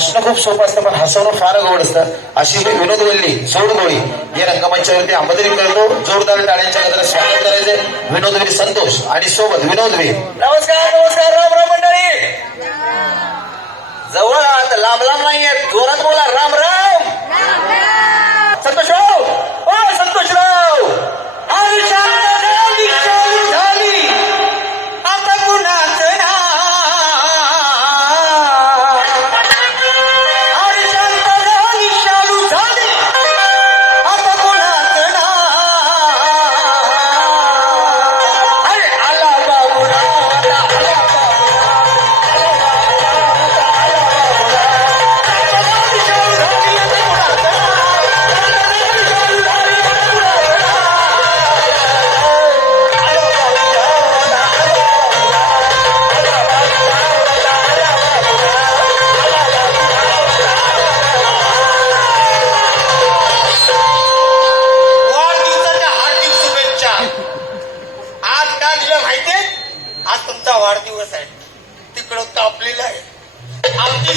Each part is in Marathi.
हसणं खूप सोपं असतं पण हसवणं फार अवघड असतं. अशी मी विनोद वल्ली जोडगोळी या रंगमंचावरती आमंत्रित करतो. जोरदार टाळ्यांच्या गजरात स्वागत करायचे विनोदवीर संतोष आणि सोबत विनोदवीर नमस्कार नमस्कार राम राम मंडळी. जवळ लांब लांब नाहीये जोरात बोला राम राम.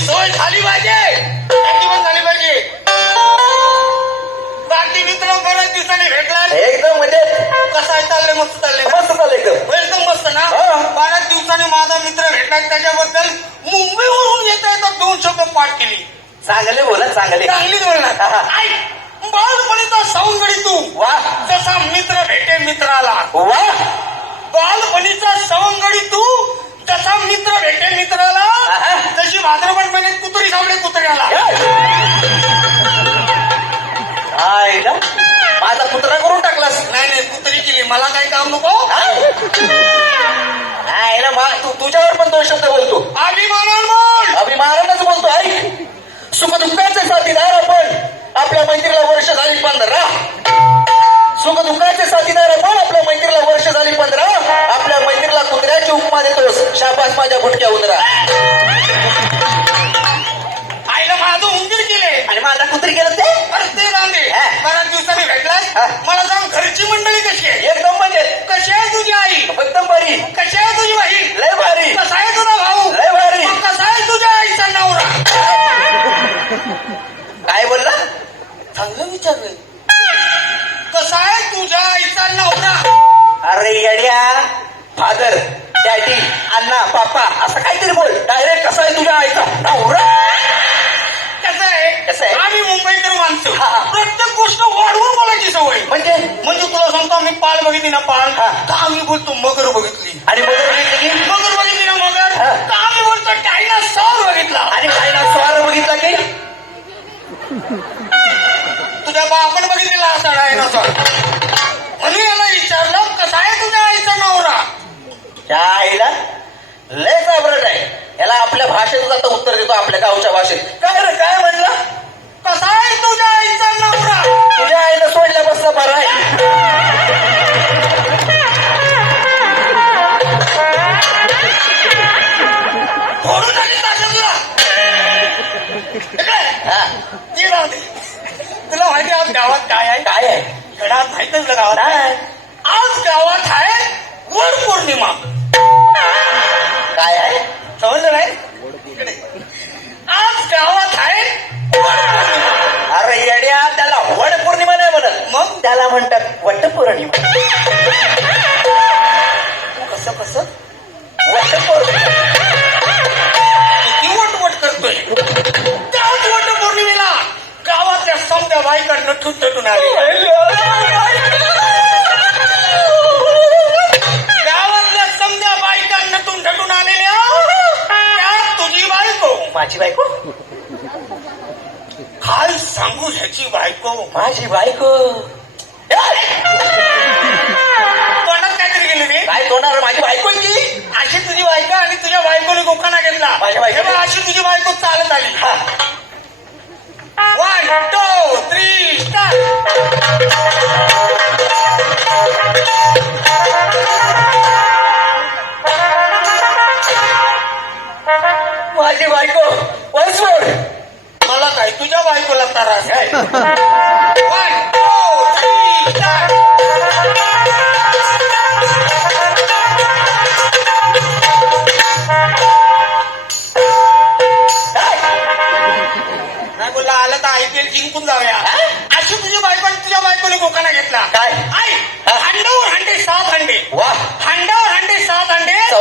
सोय झाली पाहिजे. पण झाली पाहिजे. बाकी मित्र बऱ्याच दिवसांनी भेटला एकदम म्हणजे कसा आहे चाललंय मस्त चाललंय मस्त चाललं एकदम. एकदम मस्त ना. बऱ्याच दिवसांनी माझा मित्र भेटला त्याच्याबद्दल मुंबईवरून येता येता दोन शब्द पाठ केली. चांगले बोला चांगले. चांगली बोलणार. बालपणीचा सवंगडी तू. वा. जसा मित्र भेटे मित्राला. वा. बालपणीचा सवंगडी तू जसा मित्र भेटे मित्राला. तशी भाद्रपण महिन्यात कुत्री सावडे कुत्र्याला. हाय ना? माझा कुत्रा करून टाकलास. नाही नाही कुत्री केली. मला काही काम नको. नाही ना मा तू तुझ्यावर पण दोन शब्द बोलतो. अभिमानान बोल. अभिमानानच बोलतो. शाबास माझ्या बुटक्या उतरा आईला माझं उंदीर केले. आणि माझा कुत्री केलं ते? अरे ते रांगे हा. बऱ्याच दिवसांनी भेटलाय. मला अण्णा पापा असं काहीतरी बोल. डायरेक्ट कसा आहे तुझ्या आईचा? नवरा! कसं आहे? कसं आहे? आम्ही मुंबईकर माणसं. हा, हा. प्रत्येक गोष्ट वाढवून बोलायची सवय. म्हणजे? म्हणजे तुला सांगतो आम्ही पाल बघितली ना पाल? हा. का आम्ही बोलतो मगर बघितली? आणि मगर बघितलं की? मगर बघितली ना मगर? हा. का आम्ही बोलतो डायनासॉर बघितला? आणि ना स्वार बघितला की? तुझ्या बापाने बघितलेला असा डायनासॉर. म्हणून याला विचारलं कसा आहे तुझ्या आईचा नवरा? त्या आईला लय चाबरट आहे. याला आपल्या भाषेतच आता उत्तर देतो आपल्या गावच्या भाषेत. काय रे काय म्हणलं? कसा आहे तुझ्या आईचा नवरा? तुझ्या आईनं सोडल्या बसला बरं आहे. तुला माहिती आज गावात काय आहे? काय आहे? घरात माहीत आहे तुला गावात. आज गावात आहे वर पौर्णिमा. काय आहे? समजलं नाही? इकडे. आज गावात आहे. अरे येड्या त्याला वड पौर्णिमा नाही म्हणत. मग? त्याला म्हणतात वट पौर्णिमा. कसं कसं? वट पौर्णिमा. माझी बायको? काय सांगू ह्याची बायको. माझी बायको. तोंडात काहीतरी गेली रे. काय तोंडावर? माझी बायको आहे की अशी तुझी बायको आणि तुझ्या बायकोने गोखाना घेतला. माझ्या? हे बघ, अशी तुझी बायको चालत आली. वन टू थ्री स्टार्ट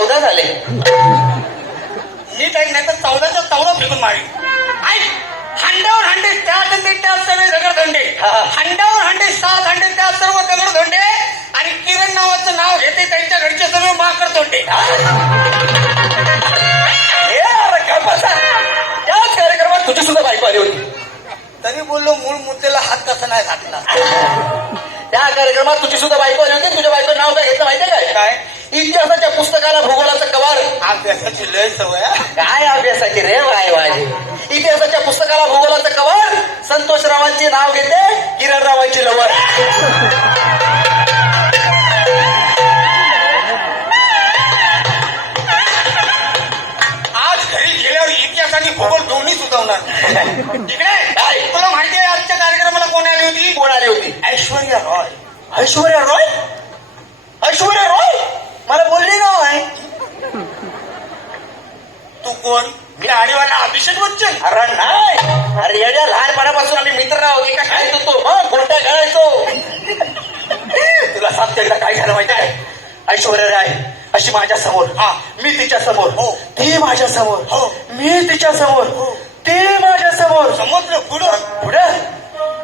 चौदा झाले. नीट ऐक नाही तर चौदाच्या चौदा फेकून मारी आई हंडावर हंडे त्या दंडे त्या सगळे दगड धंडे हा. हंडावर हंडे सात हंडे त्या सर्व दगड धंडे आणि किरण नावाचं नाव घेते त्यांच्या घरचे सर्व माकड तोंडे. हे. त्याच कार्यक्रमात तुझी सुद्धा बायको आली होती. तरी बोललो मूळ मुद्द्याला हात कसा नाही घातला. त्या कार्यक्रमात तुझी सुद्धा बायको आली होती तुझ्या बायको नाव काय घेतलं माहितीये काय? काय? इतिहासाच्या पुस्तकाला भूगोलाचं कवार. अभ्यासाची लय सवय. काय अभ्यासाची रे वाय वाय इतिहासाच्या पुस्तकाला भूगोलाचं कवार? संतोष रावांचे नाव घेते किरण रावांची लवर आज घरी गेल्यावर इतिहास आणि भूगोल दोन्ही सुधावणार तिकडे काय? तुला माहिती आहे आजच्या कार्यक्रमाला कोण आली होती? कोण आली होती? ऐश्वर्या रॉय. ऐश्वर्या रॉय? ऐश्वर्या रॉय? मला बोलली ना आहे तू कोण? मी आडीवाला अभिषेक बच्चन. अरे नाही. अरे येड्या लहानपणापासून आम्ही मित्र आहोत एका शाळेत होतो मग गोट्या खेळायचो. तुला सांगते एकदा काय झालं माहिती आहे? ऐश्वर्या राय अशी माझ्यासमोर. हा. मी तिच्या समोर. हो. ती माझ्यासमोर. हो. मी तिच्या समोर. हो. ती माझ्यासमोर. समजलं पुढं. पुढं?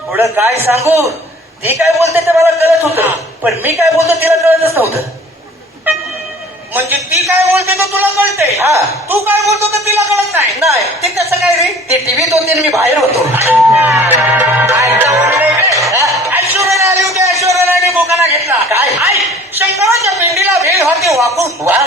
पुढं काय सांगू? ती काय बोलते ते मला कळत होतं. पण मी काय बोलतो तिला कळतच नव्हतं. म्हणजे ती काय बोलते तर तुला कळते? हा. तू काय बोलतो तर तिला कळत नाही? नाही. ते कसं काय रे? ती टीव्हीत होती आणि मी बाहेर होतो. आईचा मुलगा इकडे. ऐश्वर्या आली होती ऐश्वर्या रायने बोकाना घेतला. काय? आई शंकराच्या पिंडीला भेल होते वाकून. वा.